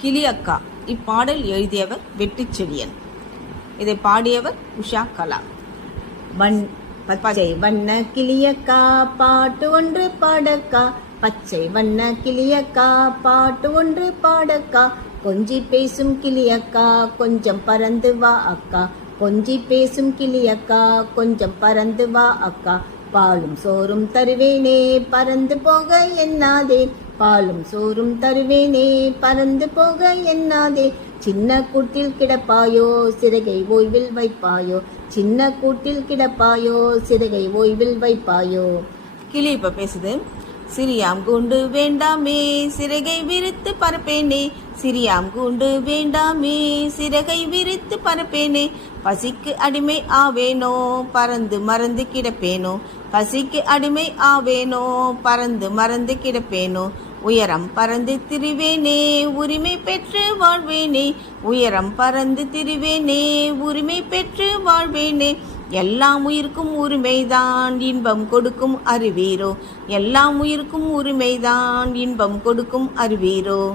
கிளி அக்கா இப்பாடல் எழுதியவர் வெற்றிச்செழியன் இதை பாடியவர் உஷா கலா வண் பச்சை வண்ண கிளியக்கா பாட்டு ஒன்று பாடக்கா. பச்சை வண்ண கிளியக்கா பாட்டு ஒன்று பாடக்கா. கொஞ்சி பேசும் கிளியக்கா கொஞ்சம் பறந்து வா அக்கா. கொஞ்சி பேசும் கிளியக்கா கொஞ்சம் பறந்து வா அக்கா. பாலும் சோறும் தருவேனே பறந்து போக என்னாதே. பாலும் சோறும் தருவேனே. பறந்து போக எண்ணாதே சின்ன கூட்டில் கிடப்பாயோ? சிறகை ஓய்வில் வைப்பாயோ? சின்ன கூட்டில் கிடப்பாயோ? சிறகை ஓய்வில் வைப்பாயோ? கிளி இப்ப பேசுது. சிரியாம் கூண்டு வேண்டாமே. சிறகை விரித்து பரப்பேனே. சிரியாம் கூண்டு வேண்டாமே. சிறகை விரித்து பரப்பேனே. பசிக்கு அடிமை ஆவேனோ? பறந்து மறந்து கிடப்பேனோ? பசிக்கு அடிமை ஆவேனோ? பறந்து மறந்து கிடப்பேனோ? உயரம் பறந்து திரிவேனே உரிமை பெற்று வாழ்வேனே. உயரம் பறந்து திரிவேனே உரிமை பெற்று வாழ்வேனே. எல்லாம் உயிருக்கும் உரிமைதான் இன்பம் கொடுக்கும் அறிவீரோ. எல்லாம் உயிருக்கும் உரிமைதான் இன்பம் கொடுக்கும் அறிவீரோ.